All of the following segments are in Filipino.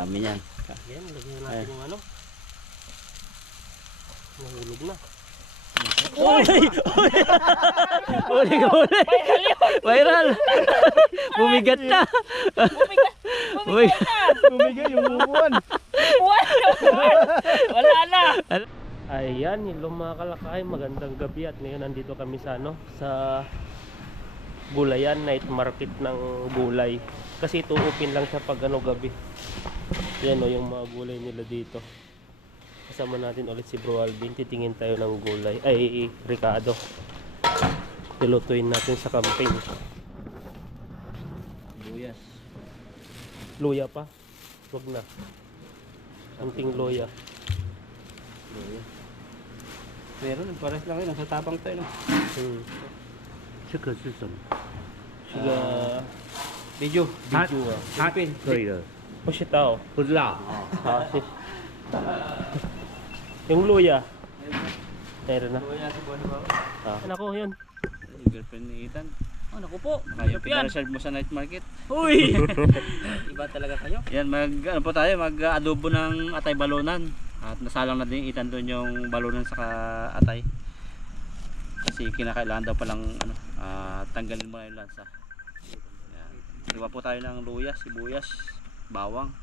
Dami niyan. Yan, lagyan natin yung ano. Nahulog na. Uy! Uli! Viral! Bumigat na! Bumigat yung bubuan. Wala na! Ayan, yung mga kalakay, magandang gabi at ngayon nandito kami sa ano, sa Gulayan, night market ng gulay. Kasi ito open lang sa pag ano gabi. Yan o yung mga gulay nila dito. Kasama natin ulit si Bro Alvin, titingin tayo ng gulay, ay Ricardo. Pilutuin natin sa campaign. Luyas. Luya pa? Wag na. Anting luya. Luyas. Meron, pares lang yun. Sa tapang tayo. Sugar season. Sugar. Video. Video ah. Hapin. Push it out. Pudla. Yung luya. Meron na. Luya sa buwan ba? Ano ko yun? Girlfriend ni Ethan. Oh, naku po. Kayo pinareserve mo sa night market. Uy! Iba talaga kayo. Yan, ano po tayo, mag-adobo ng atay balunan. At nasalang na din Ethan doon yung balunan sa atay. Kasi kinakailangan daw palang ano, tanggalin mo na yung lansa. Yan. Iwa po tayo ng luya, sibuyas, bawang.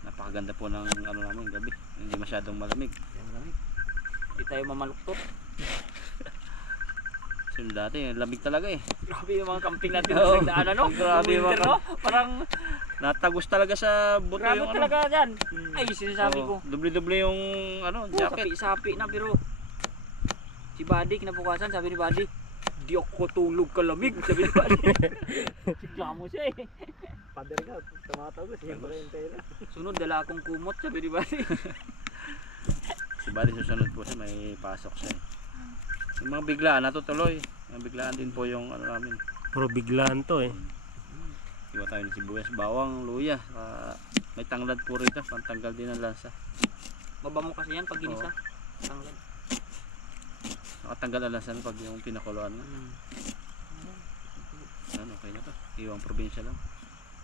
Napakaganda po ng ano namin gabi. Hindi masyadong malamig. Hindi tayo mamaluktot. So dati, lamig talaga eh. Grabe yung mga camping natin Oo. sa ano, no? Grabe yung Winter, mga no? Parang natagos talaga sa buto grabe yung talaga ano. yan. Ay, sinasabi ko. Doble-doble yung ano, jacket. Sapi-sapi na pero si Buddy, kinabukasan, sabi ni Buddy, di ako tulog kalamig, sabi ni Buddy. Sigla mo siya eh. Pader ka, tumatawag. Siyempre yung tayo. Sunod, dala akong kumot, sabi ni Buddy. Si Buddy susunod po siya, may pasok siya eh. Yung mga biglaan natutuloy. Yung biglaan din po yung ano namin. Puro biglaan to eh. Iwa tayo ng sibuyas, bawang, luya. May tanglad po rito, pantanggal din ng lansa. Mabango kasi yan pag ginisa. Tanglad. Nakatanggal ang lansa pag yung pinakuluan mo. Ano, okay na to. Iwang probinsya lang.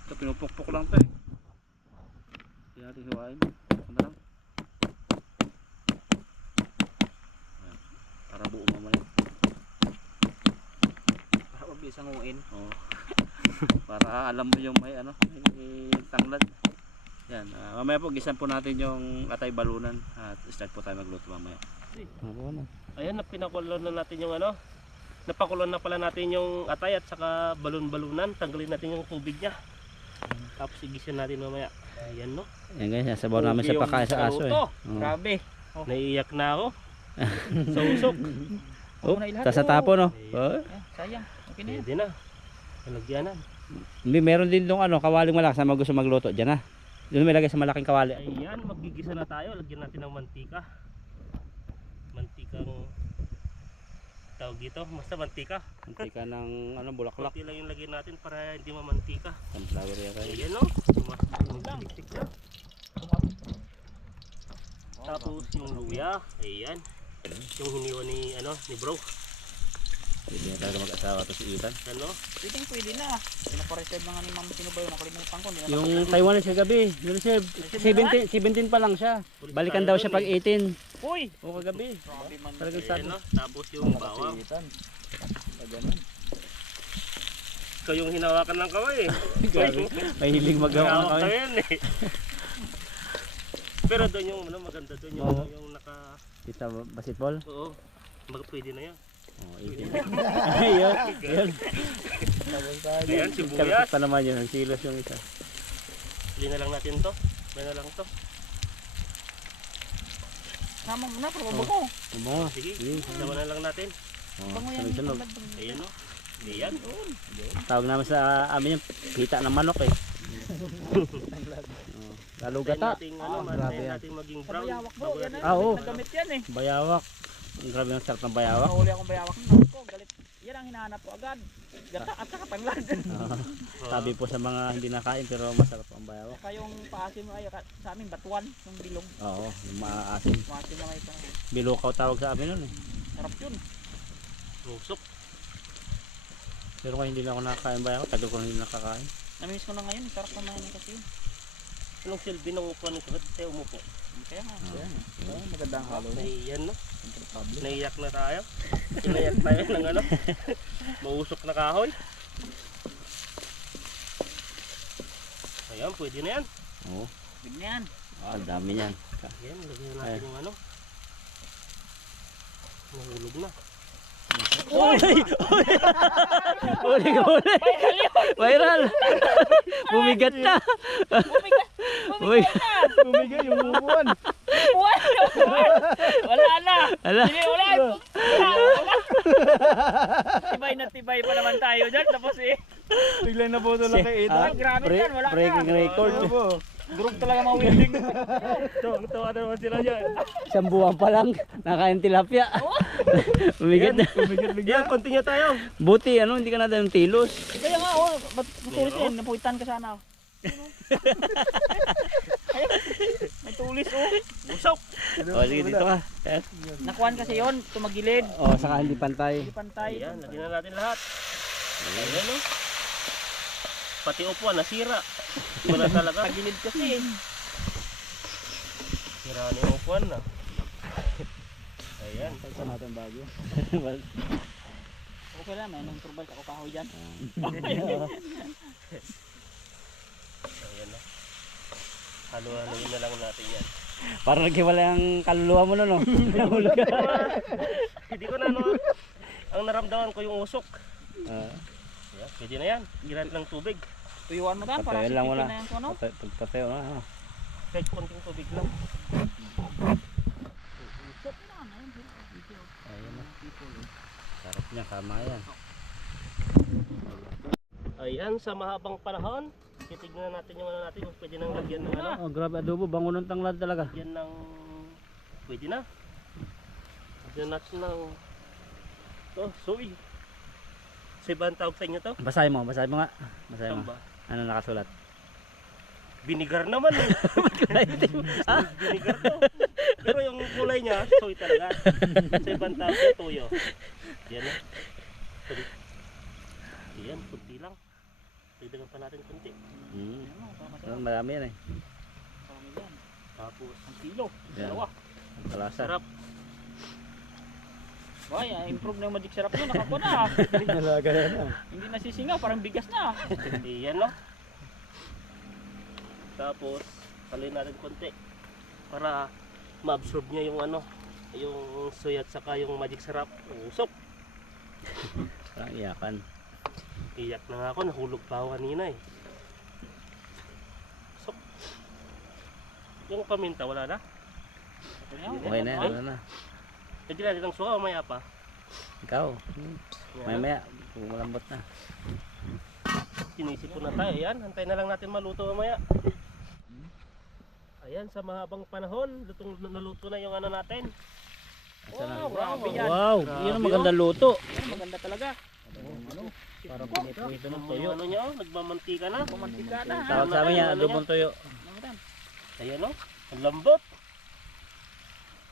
Ito, pinupukpok lang to eh. Hindi natin hiwain. Ano lang. Ayan. Para buo mamaya. Para mabilis ang uin. Oo. Para alam mo yung may ano, may tanglad. Yan, mamaya po gisan po natin yung atay balunan at start po tayo magluto mamaya. Ayan, pinakulo na natin yung ano. Napakulo na pala natin yung atay at saka balon-balunan. Tanggalin natin yung tubig niya. Tapos igisan natin mamaya. Ayan no. Yan guys, sabaw namin sa pakain sa aso eh. Grabe. Naiiyak na ako. Sa usok. Oh, tas sa tapo no. Sayang. Okay na yan. Pwede na. Nalagyanan. Meron din dong ano, kawaling malakas na gusto magluto diyan ha. Doon may lagay sa malaking kawali. Ayan, magigisa na tayo. Lagyan natin ng mantika. Mantikang tawag dito, basta mantika. Mantika ng ano, bulaklak. Kunti lang yung lagyan natin para hindi mamantika. Sunflower yan kayo. Ayan no. Tik na. Tapos yung luya. Ayan. Yung hiniwa ni ano, ni bro. Hindi na talaga mag-asawa to si Ethan. Ano? Pwede na. Pinapareserve na nga ni Ma'am Sino ba yun? Nakalimutan ko. Yung Taiwanese kagabi, yun siya, 17 pa lang siya. Balikan daw siya pag 18. Uy! O kagabi. Grabe man. Talagang Ayan sabi. no. Tapos yung bawang. Ikaw yung hinawakan ng kaway eh. May hiling magawa Hawak na ka kami. yun eh. Pero doon yung ano, maganda doon yung, Oo. yung naka... Kita basketball? Oo. Pwede na yan. Oh, 18. Ayun, ayun. Ayan, sibuyas. Kalapit pa naman yun, ang kilos yung isa. Huli na lang natin to. Huli na lang to. Sama mo na, pero mabango. Mo. Sige, sama na lang natin. Oh, Bango yan. sunog. Ayan o. Ayan. Tawag namin sa amin yung pita ng manok eh. Oh, lalo gata. Natin, ano, grabe yan. natin maging brown. Bayawak bro, Bago yan natin- na. Ah, oo. Nagamit yan eh. Bayawak. Ang grabe ang sarap ng bayawak. Nakahuli akong bayawak ng ko. Galit. Yan ang hinahanap ko agad. Gata at saka tanglad. Sabi po sa mga hindi nakain pero masarap ang bayawak. Saka yung paasim ay sa amin batuan, yung bilog. Oo, yung maasim. Maasim na may pang Bilukaw tawag sa amin nun eh. sarap yun. Rusok. Pero kung hindi na ako nakakain bayawak, tagal ko na hindi nakakain. Namiss ko na ngayon, sarap naman yun kasi. Anong silbi ng upuan nito? Ba't tayo umupo? Kaya nga. Magandang halo. Naiyan no? Naiyak na tayo. Naiyak tayo ng ano? Mausok na kahoy. Ayan, pwede na yan. Oo. Big na yan. Ah, dami niyan. Ayan, lagyan natin yung ano. Nahulog na. Uli! Uli! Uli! Viral! Bumigat na! Bumigat na! Bumigay yung upuan. Wala na! Ala! Hindi, wala! Tibay pa naman tayo dyan. Tapos Biglang nabuto lang kay Ida. grabe yan, wala ka. Breaking record. Ano po? Group talaga mawinding. Tawa naman sila dyan. Isang buwan pa lang, nakain tilapia. Bumigat na. Bumigay Yan, continue tayo. Buti, ano, hindi ka na yung tilos. Kaya nga, ba't tulis yan? Napuwitan ka sana. May tulis Usok. O, sige, dito ka. Nakuhan kasi yon, tumagilid. O, saka hindi pantay. Hindi pantay. Ayan, lagyan na natin lahat. Ayan o. Pati upuan, nasira. Wala talaga. Tagilid kasi. Sira na yung upuan na. Ayan. Saan natin bagyo? Okay lang, may nang turbal sa kahoy dyan. Ayan na. Halo-haloin na lang natin yan. Parang naghiwala ang kaluluwa mo no, no? Nahulog ka. Hindi ko na ano. Ang naramdaman ko yung usok. Ah, Ayan, pwede na yan. Ginamit ng tubig. Tuyuan mo dyan, para Patayin lang sipipin muna. na yung kuno. Pagpatayo na. ano. Kahit konting tubig lang. Ayun na. Sarap niya, kama yan. Ayan, sa mahabang panahon, titignan natin yung ano natin. Kung pwede nang lagyan ng ano. Oh, grabe adobo, bango ng tanglad talaga. Lagyan ng... Pwede na. Lagyan natin ng... Oh, soy. Sa ibang tawag sa inyo to? Basahin mo nga. Basahin mo. Saan ba? Ano nakasulat? Binigar naman eh. Binigar to. Pero yung kulay niya, soy talaga. Sa ibang tawag sa toyo. Yan na. Yan, kunti lang. Dagdagan pa natin kunti. Marami yan eh. Tapos, Ang kilo. Yan. Dalawa. Ang kalasa. sarap. Boy, improve na yung magic sarap nyo. Nakakuha na. Nalaga yan ah. Hindi nasisingaw, parang bigas na. Yan no. Tapos, haluin natin konti. Para ma-absorb niya yung ano, yung soy at saka yung magic sarap. Usok. Parang iyakan. Iyak na nga ako, nahulog pa ako kanina eh. Usok. Yung paminta, wala na? Okay na yan, wala na. Pwede natin ng suka o maya pa? Ikaw. Yan. Maya, malambot na. Sinisipon na tayo. Ayan, antayin na lang natin maluto mamaya. Ayan, sa mahabang panahon, naluto na yung ano natin. Asa na? Oh, grabe yan. Wow, Grabe, yun ang magandang luto. Maganda talaga. Parang pinipito ng tuyo. Yung ano niya, nagmamantika na. Pumantika na. Tawag sa amin yan, adobong tuyo. Ayan o, ang lambot.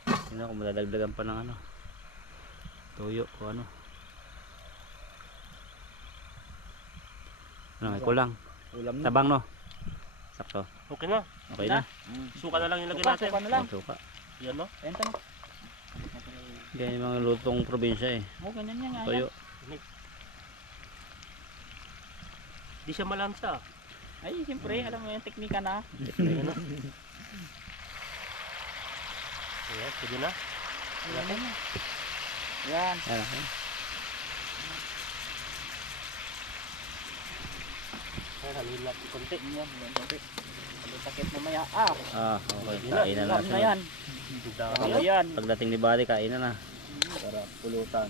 Sino kung madadagdagan pa ng ano. Tuyo o ano. Ano, may kulang. Ulam na. Tabang no. Sakto. Okay na. Okay na. Suka na lang yung lagay Suka, natin. suka na lang. Ang suka. Yan o. Ayan tanong. Ganyan yung mga lutong probinsya eh. Oh, ganyan yan nga. Tuyo. Di siya malansa. Ay, siyempre, alam mo yung teknika na. Ayan o. Ayan, pwede na. Yan. Yan. Ayan ako. Ayan, haluin natin konti. Yan. Ano sakit mamaya. Ah, Ah, okay. Kainan na. alam na yan. Ang dami Ano o. yan. Pagdating ni Bari, kainan na. Para pulutan.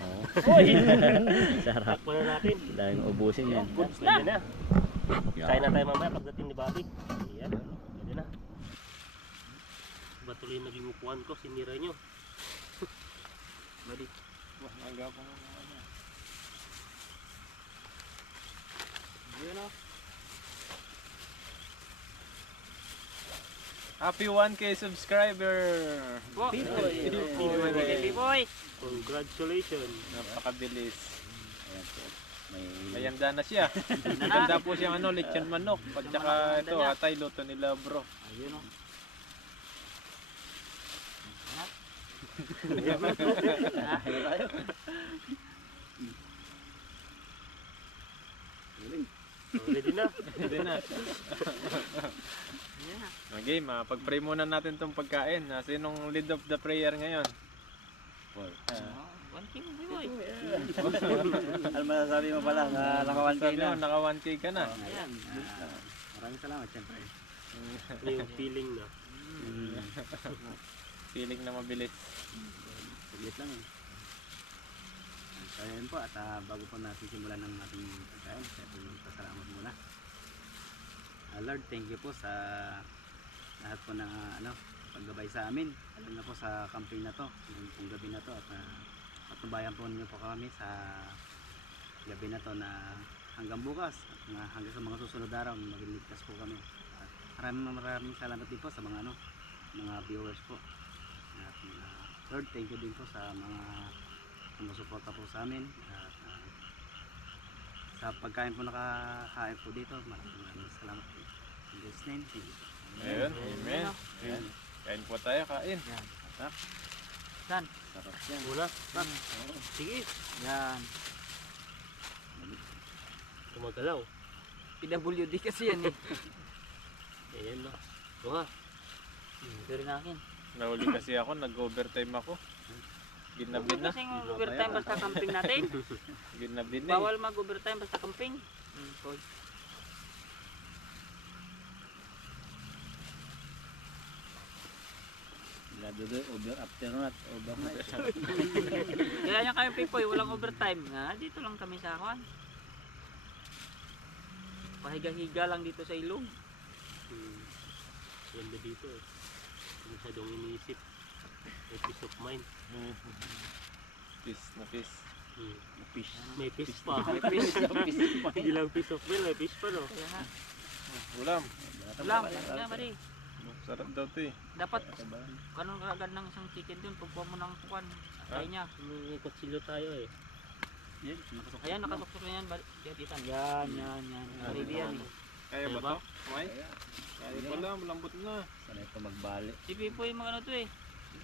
Oo. Uy! Sarap. Takpan na natin. Dahil ubusin yan. Goods na. Pwede na. Kain na tayo mamaya pagdating ni Bobby. Ayan, pwede na. Ba tuloy yung naging upuan ko, sinira nyo. Bali. Aga pa nga. Yun o. Happy 1K subscriber! Piboy. Congratulations. Napakabilis. Ayan po. May May handa na siya. Handa po siyang lechon manok. At saka ito, atay, luto nila bro. Ayun o. Ready na. Hindi na. Ayan na. Okay, pag-pray muna natin tong pagkain. Sinong lead of the prayer ngayon? Paul. Oh, 1K mo boy. Ano masasabi mo pala na naka 1K Sabi na? mo, naka 1K ka na. Ayan. Maraming salamat siyempre. Ano yung feeling na? Feeling na mabilis. Saglit lang eh. So yun po at bago po natin simulan ng ating pagkain, kaya po pasalamat muna. Lord, thank you po sa lahat po ng paggabay sa amin. Lalo na po sa camping na to, yung pong gabi na to at patubayan po niyo po kami sa gabi na to na hanggang bukas at hanggang sa mga susunod araw magligtas po kami. At maraming salamat din po sa mga mga viewers po. At Lord, thank you din po sa mga sumusuporta po sa amin at sa pagkain po nakakain po dito. Maraming salamat po. In Jesus' name, thank you. Ayun, amen. Ayan. Kain po tayo, kain. Yan. Sarap. Dan. Sarap yan. Muna. Sige. Yan. Tumagalaw. PWD kasi yan eh. Ayan na. Tuha. Ito rin akin. Nahuli kasi ako, nag-overtime ako. Ginabi na. Kasi overtime basta camping natin. Ginabi na. Bawal mag-overtime basta camping. Cool. Over afternoon at overnight. Kaya yung camping po, walang overtime. Dito lang kami sa Juan. Pahiga-higa lang dito sa ilog. Ganda dito eh. Masyadong iniisip. May peace of mind. Peace na peace. Fish. May peace pa. May fish. Hindi lang peace of mind, may peace pa no. Kaya nga. Ulam. Ulam. Kaya ba di? Sarap daw to eh. Dapat kanon kagad ng isang chicken dun. Pagkuha mo ng kuwan. Atay niya. May kutsilyo tayo eh. Yan. Ayan, nakasukso na yan. Titan. Yan. Ready yan eh. Kaya ba to? May? Kaya pala, malambot na. Sanay pa magbali. Si Pipo yung mga to eh.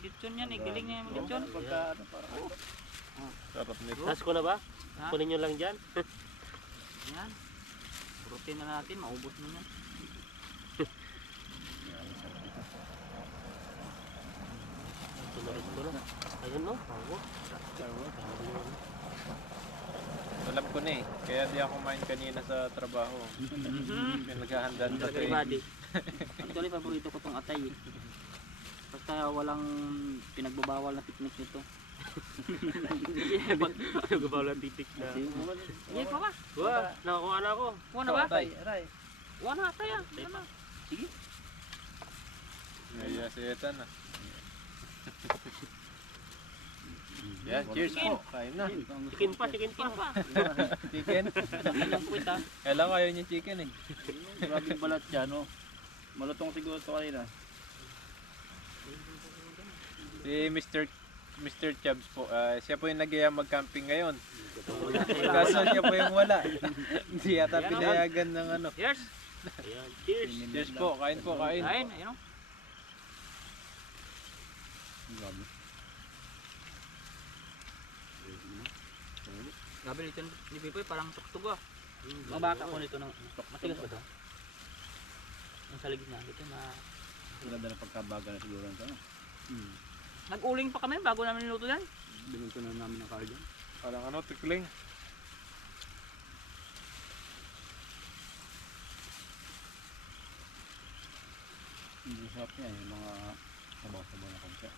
Lechon yan eh. Galing niya yung lechon. Pagka parang Sarap nito. Tas ko na ba? Ha? Kunin nyo lang dyan. Yan. Protein na natin. Maubos na yan. Tumaris ko na. Ayun no. Ako. Alam ko na eh. Kaya di ako kumain kanina sa trabaho. May naghahandaan na to Talaga eh. buddy. Actually, paborito ko tong atay eh. Basta walang pinagbabawal na technique nito. Nagbabaw lang titik na. Sige pa ba? Wah, nakakuha na ako. Kuha na ba? Atay. Kuha na atay ah. Ano? Sige. Naya si Ethan ah. Yan, cheers po. Kain na. Chicken pa, chicken pa. Chicken pa. Chicken. Ilang kwit ah. Kailan ko ayaw niya chicken eh. grabe balat dyan, no? Malutong siguro ito kanina. Si Mr. Chubbs po, siya po yung nag-iya mag-camping ngayon. Kaso siya po yung wala. Hindi yata pinayagan ng Cheers. Ayan, cheers. Cheers po, kain po, kain. Kain, ayun o. Grabe. Grabe nito ni Pipoy, parang tuktog ah. Mabaka ko nito ng matigas ba ito? Yung sa ligid na, ito na... Maganda na pagkabaga na siguro ito, no? Nag-uling pa kami bago namin niluto yan. Binuto na namin ang cardio. Parang tikling. Hindi sarap niya, yung mga sabaw-sabaw na konti.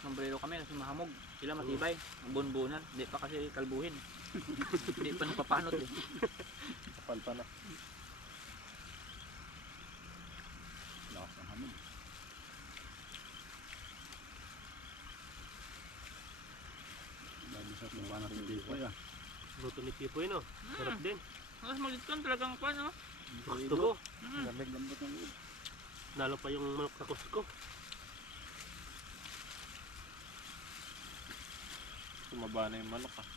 Sombrero kami kasi mahamog. Sila matibay. Ang bunbunan. Hindi pa kasi kalbuhin. Hindi pa napapanot eh. Kapal pa na. Lakas ng hamon. Lagi sa subukan natin dito, ya. Luto ni Pipoy no. Sarap din. Mas maliit kan talagang pan, no? Gusto ko. Lamig. Lambot ng loob. Nalo pa yung manok na Costco. Tumaba na yung manok ah.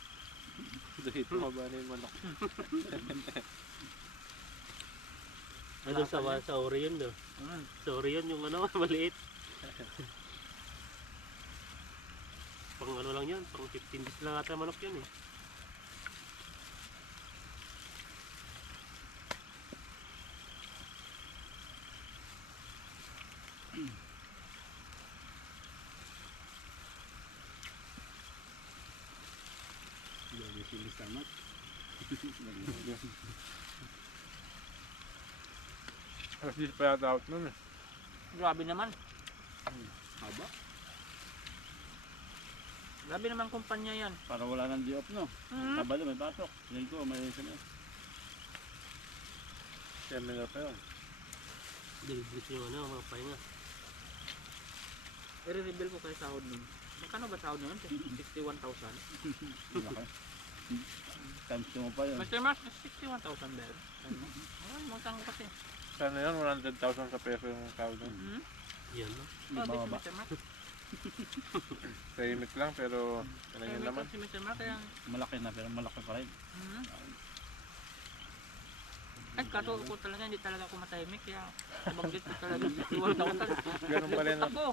Dahil tumaba na yung manok. Ano sa Orion do? Sa Orion yung ano, maliit. Pang ano lang yun, pang 15 days lang ata manok yun eh. Hindi silis tamat. Kasi pa yata out nun eh. Grabe naman. Haba. Grabe naman kumpanya yan. Para wala nang di-off no. Hmm. Kabalo may batok. Yan ko may SMS. Seminar pa yun. Dililis yung ano, mga pahinga. I-reveal ko kayo sahod nun. Magkano ba sahod nun? 61,000. Malaki. Times 2 mo pa yun. Mr. Mars, 61,000 ba? Ay, magkano kasi. Sana yun, 100,000 sa peso yung tawag nun. Hmm? Yan no. Oh, Bababa. busy Mr. Mars. Tahimik lang pero ano Kaya yun may naman. si Mr. Mars, kaya... Malaki na pero malaki pa rin. Hmm? Ay, kaso ko talaga, hindi talaga ako matahimik. Kaya, nabanggit ko talaga 61,000. Ganun pala yun. Ako!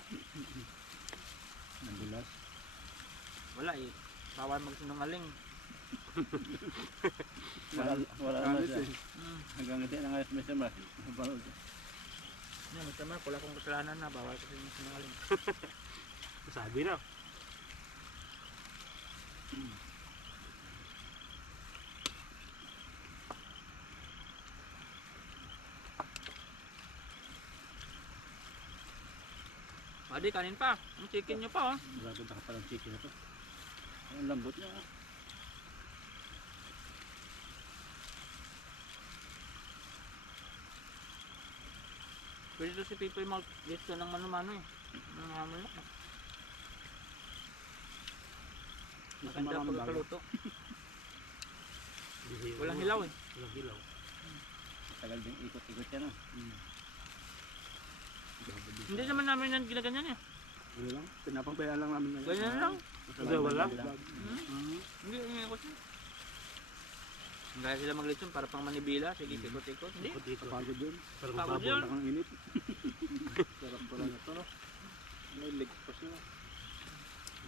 Nandulas. Wala eh. Bawal magsinungaling. Wala na siya. Hmm. Hanggang hindi na ngayon may SMS. Balod. Yan, Mr. Mars, wala akong kasalanan na. Bawal kasi magsinungaling. Sabi na. Adi, kanin pa. Ang chicken nyo pa, oh. Grabe na palang chicken na to. Ang lambot niya. Pwede to si Pipoy mag-gusto ng mano-mano eh. Ng hamon lang. Maganda pagkakaluto. Walang hilaw eh. Walang hilaw. Tagal din ikot-ikot yan ah. Hindi naman namin yan ginaganyan eh. Ano lang? Pinapabayaan lang namin. Ganyan lang. Wala. Hindi, hindi ko siya. Gaya sila maglitsyon para pang manibila, sige ikot-ikot. Hindi. Dito. Kapagod dun. Parang Pagod baboy. yun. Ang init. Sarap pala na to no. May legs pa siya.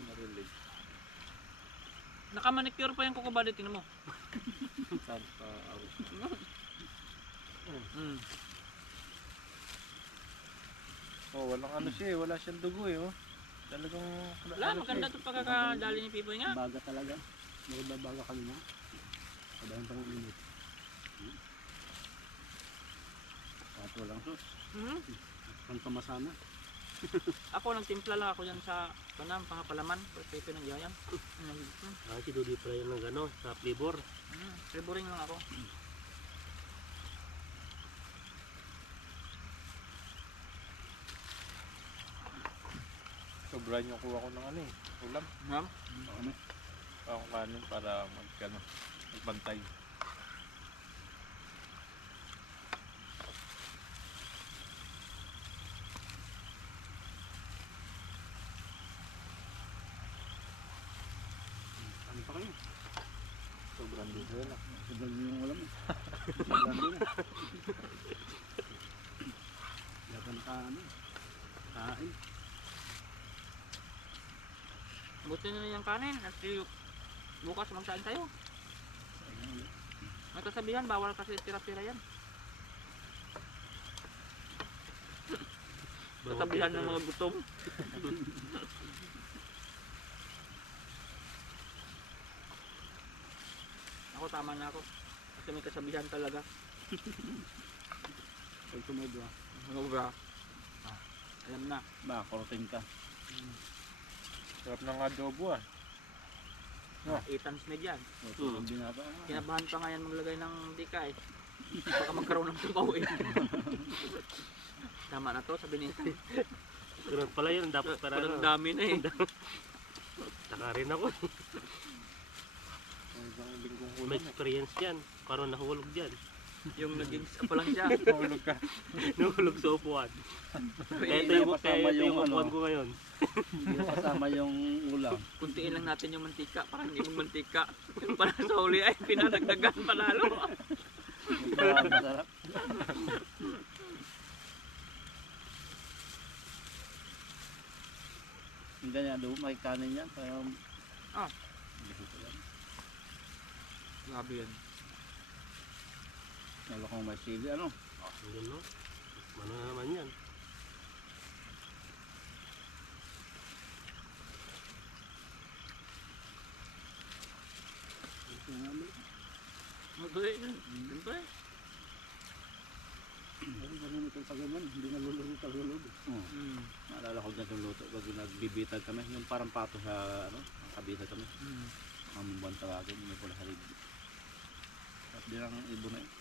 Marilig. Nakamanicure pa yung kukubali, tingnan mo. Saan pa awit na. Mm. Oh, walang ano siya eh. Wala siyang dugo eh. Oh. Talagang... Wala, maganda ito pagkakadali ni Pipoy nga. Baga talaga. May baga kanina. Padahan pa ng init. At walang sus. Hmm? Ang pamasana. Ako, nagtimpla lang ako yan sa pangapalaman. Pipoy ng yayan. Ah, si Dodi pala yung ng ano, sa flavor. Flavoring lang ako. Sobrahan yung kuha ko ng ano eh. Ulam. Ma'am? Ano? Ako kanin para magbantay. Ano pa kayo? Sobrang dugo na. Sobrang yung ulam eh. Sobrang din eh. Hindi pa kain. Buti na yung kanin. At bukas magsain tayo. May kasabihan, bawal kasi tira-tira yan. Kasabihan ng mga gutom. Ako tama na ako. Kasi may kasabihan talaga. Pag tumubra. Ano ba? Alam na. Ba, korotin ka. Sarap ng adobo ah. Itans med yan. Tulog din ata. Kinabahan pa nga yan maglagay ng dika eh. Baka magkaroon ng tubaw eh. Tama na to, sabi ni Ethan. Ganun pala yun, dapat para Parang ano. dami na eh. Taka rin ako. Ang isang linggong May ulam eh. experience yan. Parang nahulog dyan. Yung naging isa pa lang siya. Mahulog ka. Nahulog sa upuan. Kaya ito yung kasama yung upuan ano. ko ngayon. Hindi na kasama yung ulam. Kuntiin lang natin yung mantika. Parang hindi mong mantika. Yung pala sa huli ay pinadagdagan panalo. Masarap. Hindi niya doon, may kanin yan. Kaya, Ah. Grabe yan. lalo kong may sili, ano? Yun, no? Ano na naman yan? Madali yun. Siyempre. Hindi naluluto sa lulog. Naalala ko dyan yung luto. Pag nagbibitag kami, yung parang pato sa, ano, kabitag kami. Mamubuan tawagin, may pula halid. Tapos din ang ibo na yun.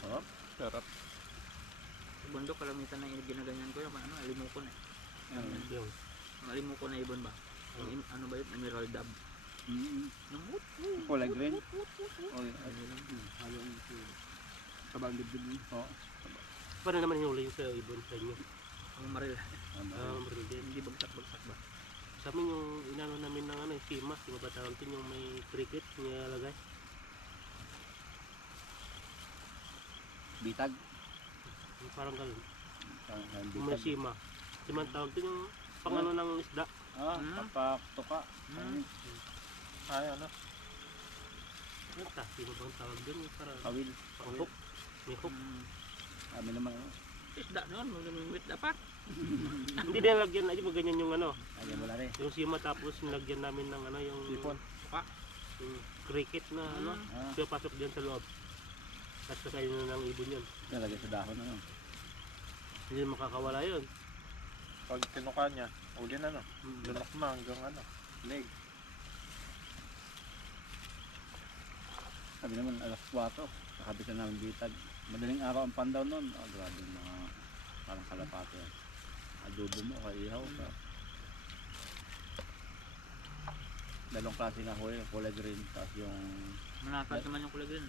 Sarap. Sarap. Sa bundok, kalamitan na yung ginaganyan ko yung ano, alimukon eh. Yung Ang alimukon na ibon ba? Yung, ano ba yun? Emerald dab. Yung whoop, Kulay green. Oh, yun. Hayong kabang dibdib. Oo. paano naman hinuli yung sa ibon sa inyo? ang maril. Hindi. Hindi bagsak-bagsak ba? Sa amin yung inano namin ng ano, simas, di ba ba tawag din yung may cricket nilalagay? Bitag. Yung parang ganun. Ang Yung may bitag. sima. Sima ang tawag din yung pangano ng isda. Kapak, tuka. Ay, ano? Ano ta? Sino bang tawag din? Yung parang Kawil. pang-hook. May hook. Kami naman. Ano. Isda noon, magmimit dapat. Hindi din nalagyan, ay di ba ganyan yung ano, Ayan wala rin. yung sima tapos nilagyan namin ng ano, yung Sipon. yung cricket na ano, kaya pasok dyan sa loob. At kakainin na ng ibon yun. Nalagay sa dahon. Ano. Hindi makakawala yun. Pag kinuka niya, uli na, no? Lunok mo hanggang ano, leg. Sabi naman alas 4. Nakabitan namin bitag. Madaling araw ang pandaw nun. Oh, grabe yung mga parang kalapate. Adobo mo, kaihaw. Dalawang klase na huli, kulay green. Tapos yung Manakad naman yung kulay green.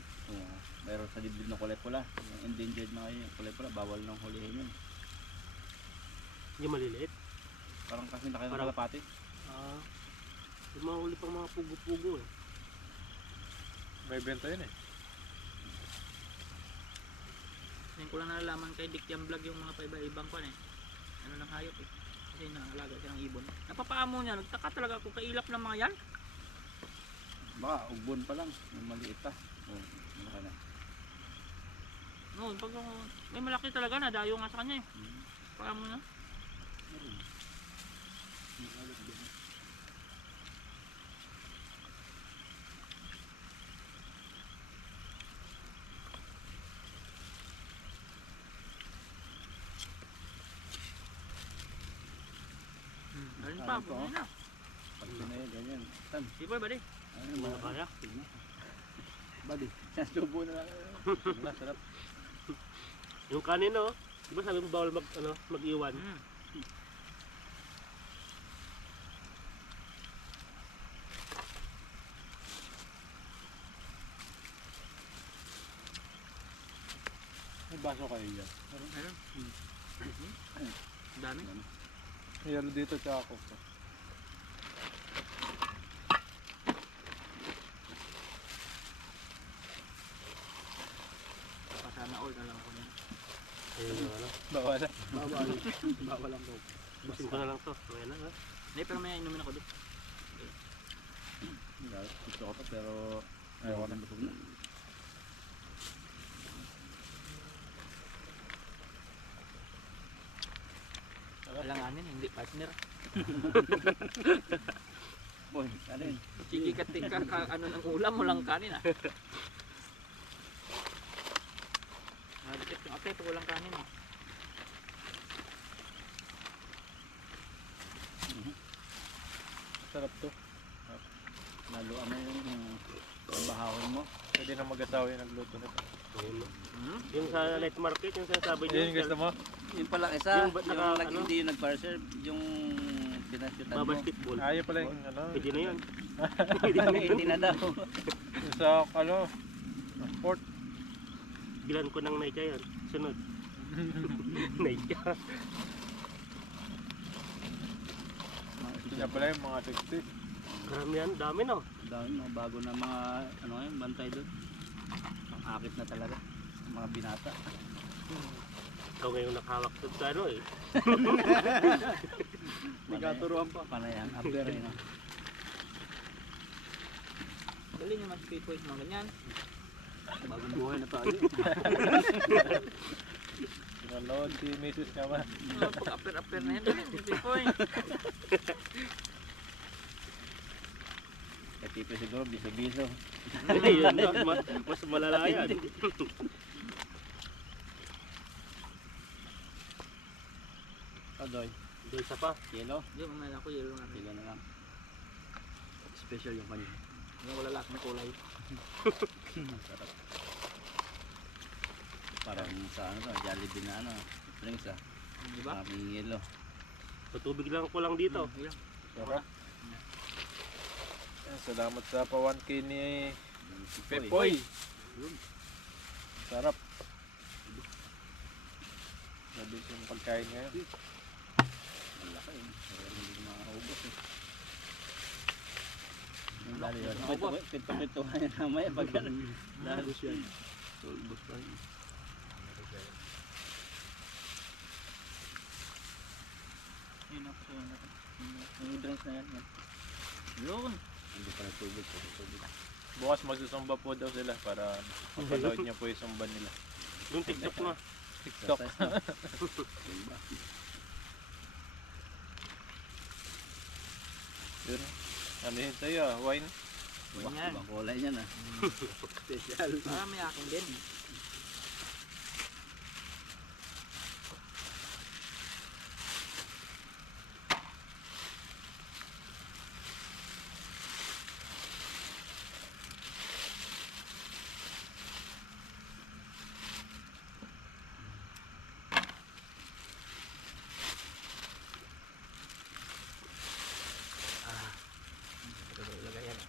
mayroon sa dibdib na kulay pula. Yung endangered na kayo, yung kulay pula. Bawal nang hulihin yun. Yung maliliit. Parang kasi laki ng Parang- kalapate. Yung mga huli pang mga pugo-pugo eh. May benta yun eh. Ngayon ko lang nalalaman kay Dick Jam Vlog yung mga paiba-ibang kwan eh. Ano ng hayop eh. Kasi naalaga siya ng ibon. Napapaamo niya, nagtaka talaga kung kailap ng mga yan. Baka ugbon pa lang. Yung maliit pa. Malaki na. Noon, pag may malaki talaga na, dayo nga sa kanya eh. Paamo na. Alin pa, Ano to? bumili na. Pag sinaya, ganyan. Tan. Di ba, buddy? Ano Hindi yung na kaya. Badi. Subo na lang. Sarap. Yung kanin no, di ba sabi mo bawal mag-iwan? May baso kayo dyan. Meron. Ang dami. Yelo dito tsaka ako. Pasana all na lang ako niyan. Ayun yung ano. Bawal na. Bawal ang po. Busin ko na lang to. Ayan na ha. Hindi, pero may inumin ako doon. Gusto ko to pero ayaw ko ng busog na. Alanganin, hindi partner. Boy, ano yun? Kikikating ka ano ng ulam, walang kanin ah. Nagkit yung ate, pag walang kanin ah. Sarap to. Naluan mo yung bahawin mo. Pwede na mag-asawa yung nagluto nito. Ayun, no? Hmm? Yung sa night market, yung sinasabi niyo. Yun gusto mo? Yung pala isa, Yung yung, ba- naka- ano? hindi yung nag-fire serve, yung pinashutan mo. Basketball. Ayaw pala yung ano. Pwede na yun. Hindi na daw. Yung sa ano. Port. Bilan ko ng naitya yan. Sunod. Naitya. Ito na pala yung mga 60. Karamihan, dami no. Dami mga bago na mga ano ngayon, bantay doon. Ang akit na talaga. Mga binata. Ikaw ngayon nakahawak doon sa ano eh. Nagkaturuan pa. Panayan. Abder yun. Galing naman si Pipoy mga ganyan. Bagong buhay na tayo. Nanood si Mrs. naman. Pag apir-apir na yan, galing si Pipoy. Katipo siguro, biso-biso. Ayun na, mas malala yan. Adoy. Doon sa pa. Yelo. Hindi, mamaya ako yelo nga. Yelo na lang. Special yung kanina. Wala lakas ng kulay. Sarap. Parang sa ano to, Jollibee na ano. Drinks ah. Di ba? Maraming yelo. Patubig lang ko lang dito. Ilang. Sarap. Yan, salamat sa pa 1K ni Pepoy. Pepoy. Sarap. Mabilis yung pagkain ngayon. Malaki eh. Kaya hindi makaubos eh. Yung dali yun. Pito-pito ka yan namaya pag ano. Dahil siya. Ubos pa yun. Yun ako sa ano. Yung drinks na yan. Yun. Hindi pa na tubig. Tubig. Bukas magsusumba po daw sila para mapanood niyo po yung sumba nila. Yung TikTok nga. TikTok. Diba? Yun. Ano yun sa'yo ah? Wine? Yan. Ibang kulay niyan ah. Special. Para may akin din. Ilagay yan.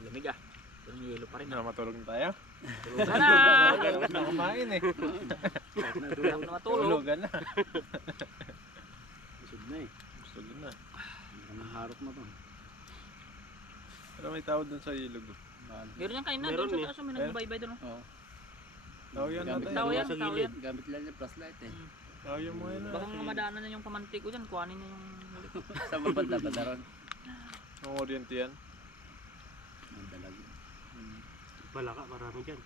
Lamig ah. Pero may yelo pa rin. Na matulog na tayo? Tulugan na! Dapat na kumain eh. Tulog na matulog. Tulugan na. Busog na eh. Gusto na. Nakaharap na to. Pero may tao dun sa ilog. Meron yan kanina. Meron Doon eh. sa taas may nagbabaybay doon. oh. Oo. Tao yan Gamit natin. Tao yan, Sa tao gilid. yan. Gamit lang yung flashlight eh. Tao yan mo yan. Baka nga madaanan na yung pamantik ko dyan. Kuhanin na yung ulit. Sa babanda ba daron? Ang oriente yan. Ang dalag. Balaka, marami dyan.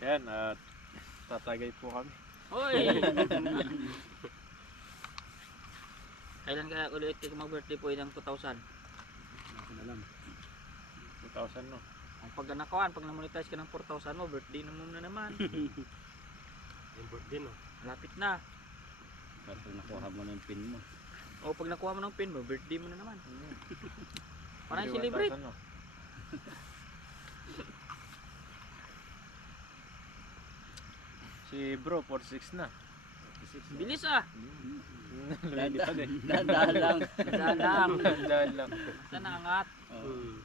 Yan at tatagay po kami. Hoy! Kailan kaya ulit kayo mag-birthday po ng 2,000? Ako na lang. 2,000 no. Ang pag nakawan, pag na-monetize ka ng 4,000 mo, birthday na muna naman. Yung birthday no. Malapit na. Para nakuha mo na yung pin mo. O pag nakuha mo ng pin mo, birthday mo na naman. Parang Hindi, celebrate. 1,000, no? Si bro, 46 na. Bilis ah! Hindi pa din. Dahan lang. Dalang. Dahil lang. Basta naangat. Oo. Hmm.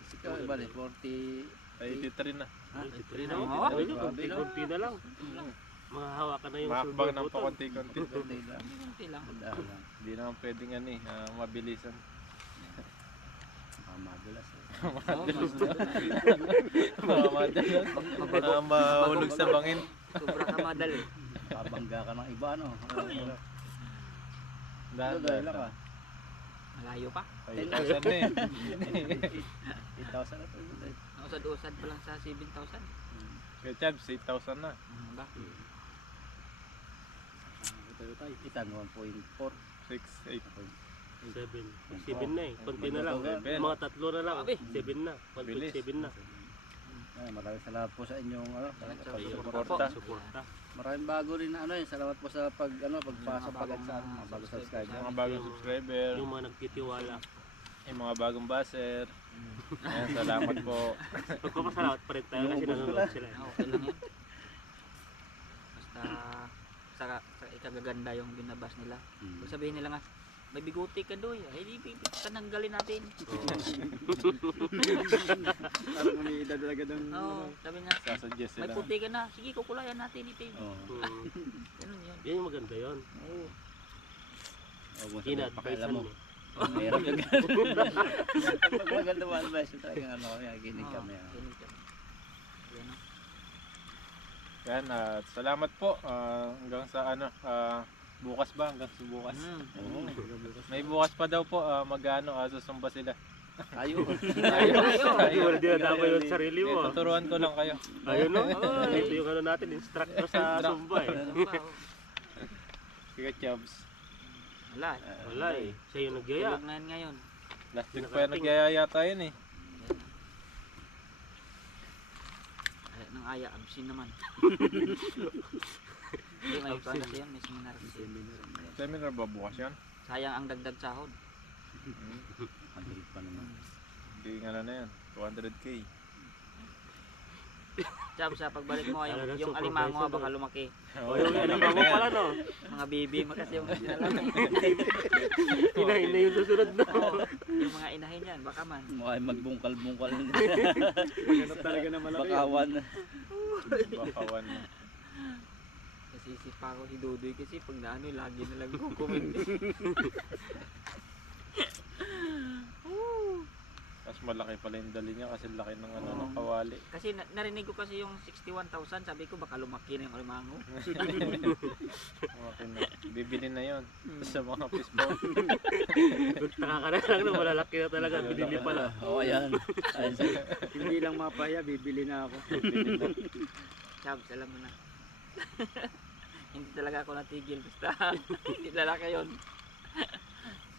Kasi ikaw iba rin, 40... 83 na. Ha? Ito na Oo. ako. Sabi nyo, Grabe, no? konti na lang. Mahahawakan na yung Makakbang silver ng button. pakunti-kunti. Birthday lang. Kunti lang. Dahan lang. Hindi naman pwedeng ano eh, mabilisan. Madulas eh. Madalas. Mahulog sa bangin. Sobra ka madali. Babangga ka ng iba no? Dahil Dahil lang ah. Malayo pa. 5,000 na eh. 8,000 na to. Usad-usad pa lang sa 7,000. Kaya Chabs, 8,000 na. Ba? Itan 1.4. 6, 8. 7 na eh. Konti na lang. Seven. Mga tatlo na lang. Grabe. 7 na. Bilis. 1.7 na. Maraming salamat po sa inyong Suporta. Suporta. Maraming bago rin na salamat po sa pagpasok pagad sa mga bagong subscriber. Mga bagong subscriber, Yung mga nagtitiwala. yung mga bagong baser. Ayan, salamat po. Magpapasalamat pa rin tayo kasi nanonood sila. Okay lang yun. Basta sa ikagaganda yung binabas nila. Kung sabihin nila nga, may biguti ka doy, ay di tananggalin natin. Parang umiida talaga ng Oo, sabi niya, Sasuggest may sila. puti ka na, sige kukulayan natin ito. Ganun yun. Yan yung maganda yun. Oo. Ina-advise mo. Mahirap yung pag maganda mo advice, talagang kami, kinig kami. Kinig kami. Yan o. Yan, salamat po. Hanggang sa bukas ba? Hanggang sa bukas. May bukas pa daw po, susumba sila. Ayun. Wala din na dapat yung sarili mo. Tuturuan ko lang kayo. Ayun no? Ito yung ano natin, instructor sa Zumba eh. Sige, Chubs. Wala. Wala eh. Siya yung nagyaya. Tulog na yan ngayon. Last week pa yan nagyayaya tayo eh. Ay, nang aya, absin naman. Hindi, may ikuan kasi yun, may seminar kasi. Seminar ba bukas yan? Sayang ang dagdag sahod. Madrid pa naman. Hindi nga na yan. 200k. Sabi sa pagbalik mo, Talagang yung supervisor alimango to. baka lumaki. O yung ano mo pala no? Mga bibi mo kasi yung sinalaki. Inahin na yung susunod na. Oo, yung mga inahin yan, baka man. Mukha magbungkal-bungkal. Maghanap talaga na malaki. Bakawan. Bakawan mo. Kasi isipa ko si Dudoy kasi pag naano, lagi na lang kukomment. Mas malaki pala yung dali niya kasi laki ng ng kawali. Kasi narinig ko kasi yung 61,000, sabi ko baka lumaki na yung alimango. Okay na. Bibili na yon sa mga fishbowl. Taka ka na lang no, malalaki na talaga. Binili pala. Oo, ayan. Hindi lang mapaya, bibili na ako. Chabs, alam mo na. Hindi talaga ako natigil, basta hindi lalaki yun.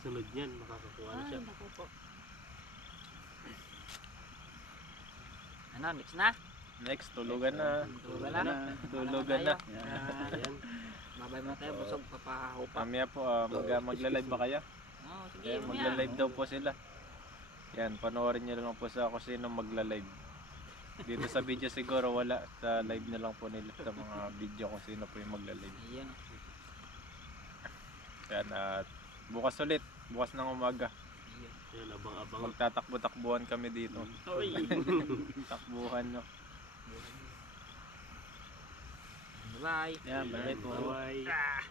Sunod niyan, makakakuha na siya. Naku po. Ano, next na? Next, tulugan na. Tulugan na. Tulugan na. Ayan. Babay muna tayo, busog, papahupa. Mamaya po, magla-live ba kayo? Oo, sige, Yan, mamaya. magla-live daw po sila. Yan, panoorin nyo lang po sa kung sino magla-live. Dito sa video siguro wala. Sa live na lang po nila sa mga video kung sino po yung magla-live. Ayan. Yan, at bukas ulit. Bukas ng umaga. Yan, abang-abang. Magtatakbo-takbuhan kami dito. Uy. Takbuhan no. Bye. Yan, bye po. Bye.